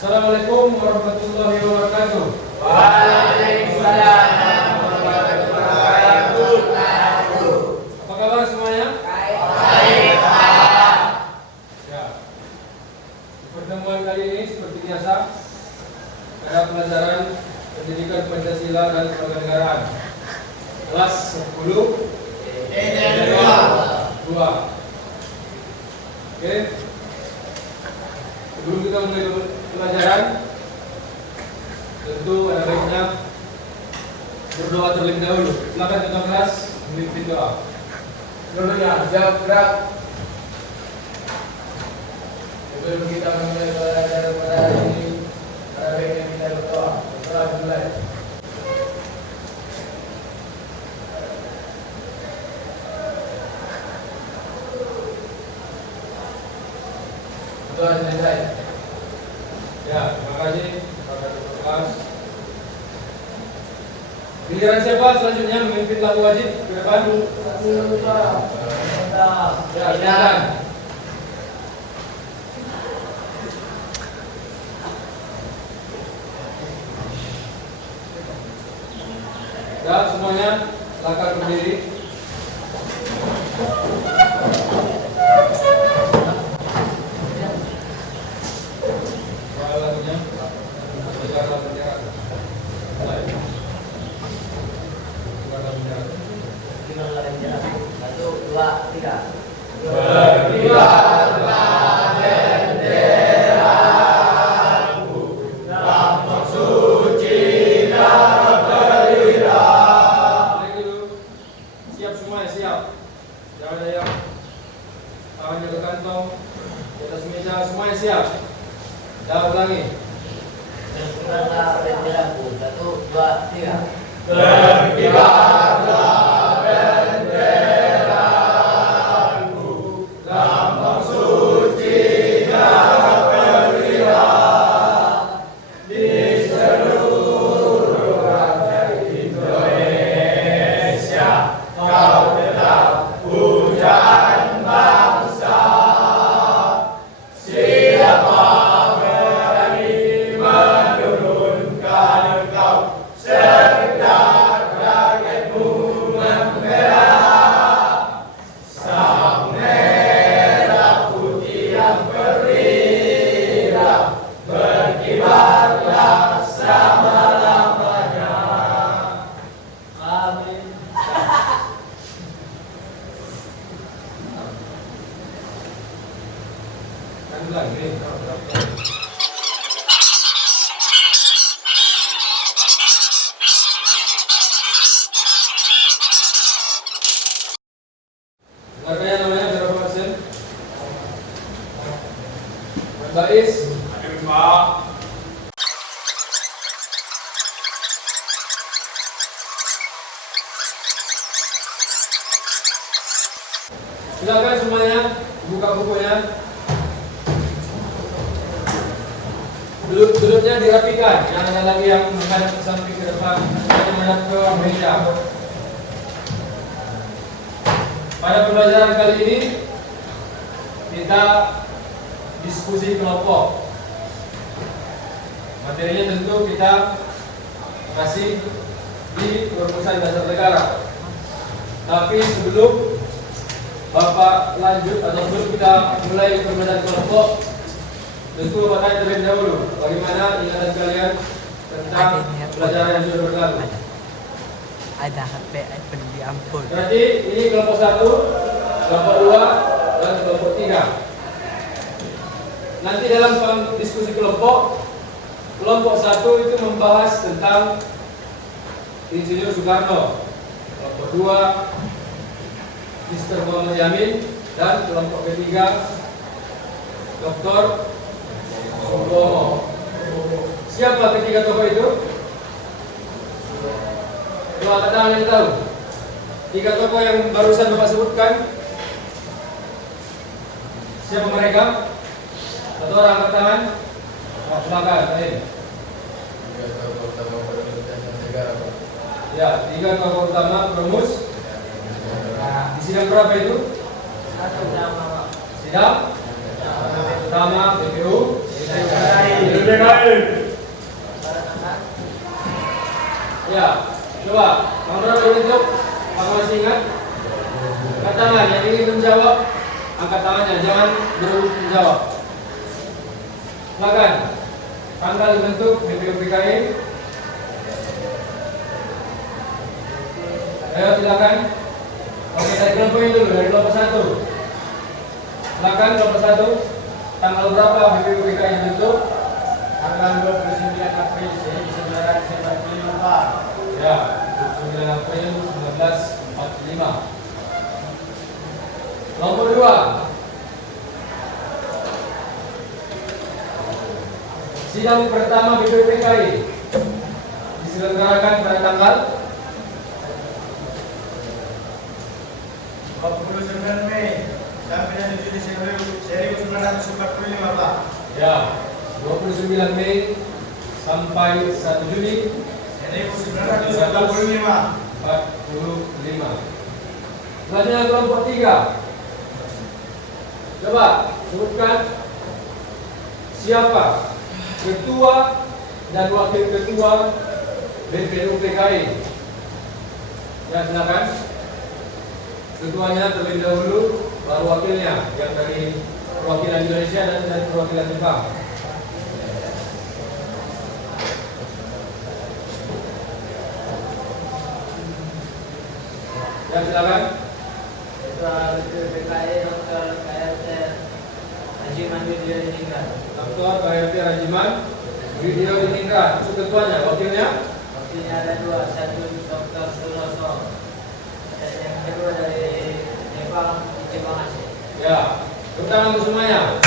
Assalamualaikum warahmatullahi wabarakatuh. Waalaikumsalam warahmatullahi wabarakatuh. Apa kabar semuanya? Baik, Pak. Ya. Pertemuan kali ini seperti biasa pada pelajaran Pendidikan Pancasila dan Kewarganegaraan kelas 10 2. Oke. Sebelum kita mulai pelajaran, tentu ada baiknya berdoa terlebih dahulu. Silakan ketua kelas memimpin doa. Seluruhnya siap gerak. Sebelum kita memulai pelajaran pada hari ini, ada baiknya kita berdoa. Setelah mulai. Doa selesai. Ya, terima kasih kepada ketua kelas. Giliran siapa selanjutnya memimpin lagu wajib ke depan? Ya, silakan. Ya, semuanya silakan berdiri. Lagunya Negara Bendera. Mulai. Negara Bendera. Satu, dua, tiga. Berkibarlah benderaku, lambang suci darah perwira. Mulai dulu. Siap semua ya, siap. Jangan ada yang tangannya ke kantong, di atas meja, semuanya siap. Dah ulangi. Berkibarlah benderaku. Satu, dua, tiga. Berkibarlah benderaku, lambang suci darah perwira. Di seluruh rakyat Indonesia, kau tetap pujan bangsa. Siapa berani menurunkan engkau, serta rakyatmu membela. Sang merah putih yang perwira, berkibarlah selama-lamanya. Amin. Kan ulangi. Harganya namanya berapa persen? Bais. Silakan semuanya buka bukunya. Duduknya dirapikan, jangan ada lagi yang menghadap ke samping ke depan, semuanya menghadap ke meja. Pada pembelajaran kali ini kita diskusi kelompok. Materinya tentu kita masih di perumusan dasar negara. Tapi sebelum Bapak lanjut atau sebelum kita mulai pembelajaran kelompok, tentu Bapak tanya terlebih dahulu bagaimana ingatan kalian tentang pelajaran yang sudah berlalu. Ada HP iPhone di ampun. Berarti ini kelompok 1, kelompok 2, dan kelompok 3. Nanti dalam diskusi kelompok 1 itu membahas tentang Insinyur Soekarno, kelompok 2 Mr. Muhammad Yamin, dan kelompok ketiga Dr. Subomo. Siapa ketiga tokoh itu? Coba angkat tangan yang tahu. 3 tokoh yang barusan Bapak sebutkan. Siapa mereka? Satu orang angkat tangan. Oh, silakan. Ya, 3 tokoh utama perumus. Di sidang berapa itu? Satu, Sidang pertama BPU, BPKI. Ya, coba Bang Bro untuk aku masih ingat. Angkat tangan yang ingin menjawab, angkat tangannya, jangan berebut menjawab. Silakan. Tanggal dibentuk BPUPKI. Ayo silakan. Oke, dari kelompok ini dulu, dari kelompok 1. Silakan kelompok 1. Tanggal berapa BPUPKI dibentuk? Tanggal 29 April 1945, Pak. Ya, 29 April 1945. Kelompok 2. Sidang pertama BPUPKI diselenggarakan pada tanggal 29 Mei sampai dengan 7 Desember 1945, Pak. ya 29 Mei sampai 1 Juni 1945. 45. Selanjutnya kelompok 3. Coba sebutkan siapa ketua dan wakil ketua BPUPKI. Ya, silakan. Ketuanya terlebih dahulu, baru wakilnya yang dari perwakilan Indonesia dan dari perwakilan Jepang. Ya, silakan. Ketua BPKI Dr. KRT Rajiman Widyo Diningrat. Dr. KRT Rajiman Widyo Diningrat. Itu ketuanya, wakilnya. Wakilnya ada 2, 1 Dr. Sunoso dan yang kedua dari Jepang Aceh. Ya, tepuk tangan untuk semuanya.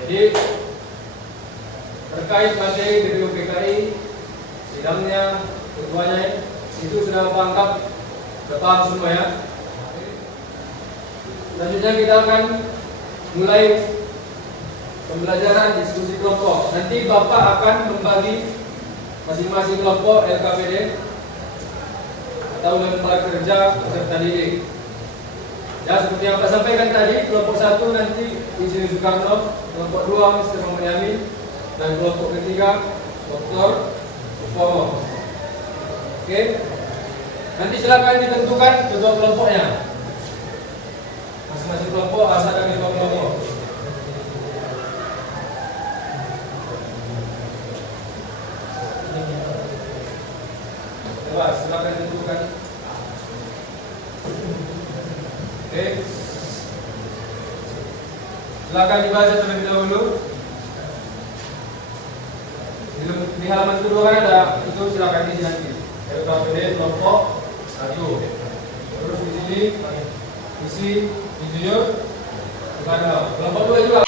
Jadi terkait materi BPUPKI, sidangnya, ketuanya itu sudah paham semua ya. Selanjutnya kita akan mulai pembelajaran diskusi kelompok. Nanti Bapak akan membagi masing-masing kelompok LKPD atau lembar kerja peserta didik. Ya, seperti yang Pak sampaikan tadi, kelompok 1 nanti Insinyur Soekarno, kelompok 2 Mr. Muhammad Yamin, dan kelompok ketiga Dr. Upomo. Oke, nanti silakan ditentukan ketua kelompoknya. Masing-masing kelompok asalkan ketua kelompok. Coba silakan ditentukan. Oke, silakan dibaca terlebih dahulu. Di halaman kedua kan ada itu, silakan isi nanti. LKPD kelompok 1. Terus di sini isi Insinyur Soekarno. Kelompok 2 juga.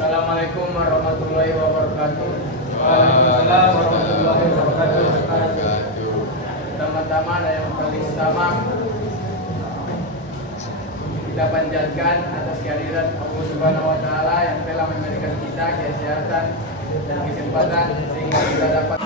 Assalamualaikum warahmatullahi wabarakatuh. Waalaikumsalam warahmatullahi wabarakatuh. Pertama-tama dan yang paling utama, kita panjatkan atas kehadiran Allah Subhanahu wa taala yang telah memberikan kita kesehatan dan kesempatan sehingga kita dapat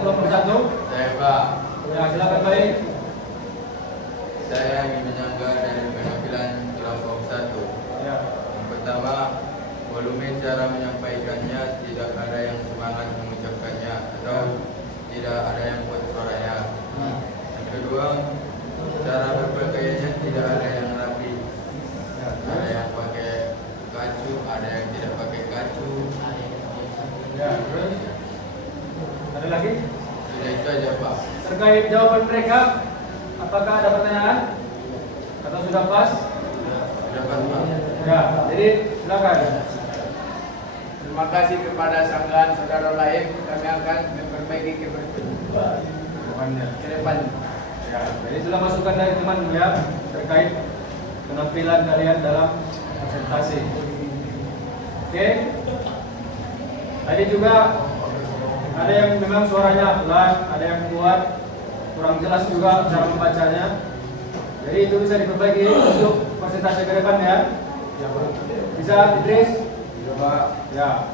kelompok 1? Saya Pak. Ya, silakan baik. Saya ingin menyangga dari penampilan kelompok 1. Ya. Yang pertama, volume cara menyampaikannya tidak ada yang semangat mengucapkannya atau tidak ada yang buat suaranya. Yang kedua, cara berpakaiannya tidak ada yang rapi. Ada yang pakai kacu, ada yang tidak pakai kacu. Ya, terus ada lagi? Sudah itu aja Pak. Terkait jawaban mereka, apakah ada pertanyaan? Atau sudah pas? Sudah Pak. Ya, jadi silakan. Terima kasih kepada sanggahan saudara lain. Kami akan memperbaiki kedepannya. Ya, jadi itulah masukan dari teman ya terkait penampilan kalian dalam presentasi. Oke. Tadi juga ada yang memang suaranya pelan, ada yang kuat, kurang jelas juga cara membacanya. Jadi itu bisa diperbaiki untuk presentasi ke depan ya. Bisa Idris? Ya.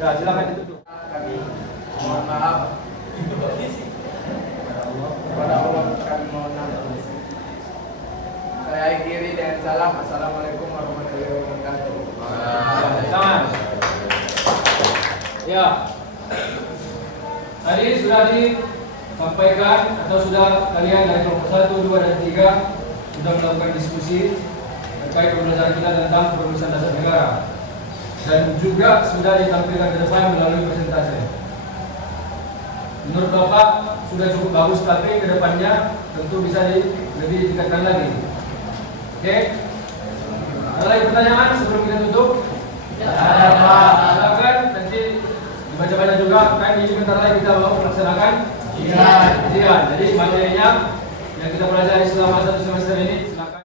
Ya, silakan ditutup. Kami mohon maaf kepada Allah, kami mohon maaf. Saya akhiri dengan salam. Assalamualaikum warahmatullahi wabarakatuh. Tangan. Ya. Tadi sudah disampaikan atau sudah kalian dari kelompok 1, 2, dan 3 sudah melakukan diskusi terkait pembelajaran kita tentang perusahaan dasar negara. Dan juga sudah ditampilkan ke depan melalui presentasi. Menurut Bapak sudah cukup bagus, tapi ke depannya tentu bisa lebih ditingkatkan lagi. Oke? Ada lagi pertanyaan sebelum kita tutup? Ya, ada Pak. Silakan nanti dibaca-baca juga. Kan ini bentar lagi kita mau melaksanakan ujian. Jadi materinya yang kita pelajari selama 1 semester ini silakan.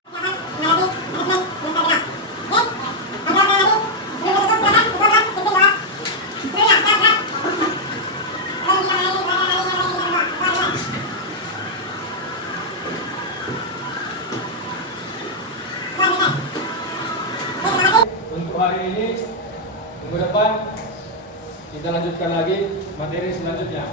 Untuk hari ini, minggu depan kita lanjutkan lagi materi selanjutnya.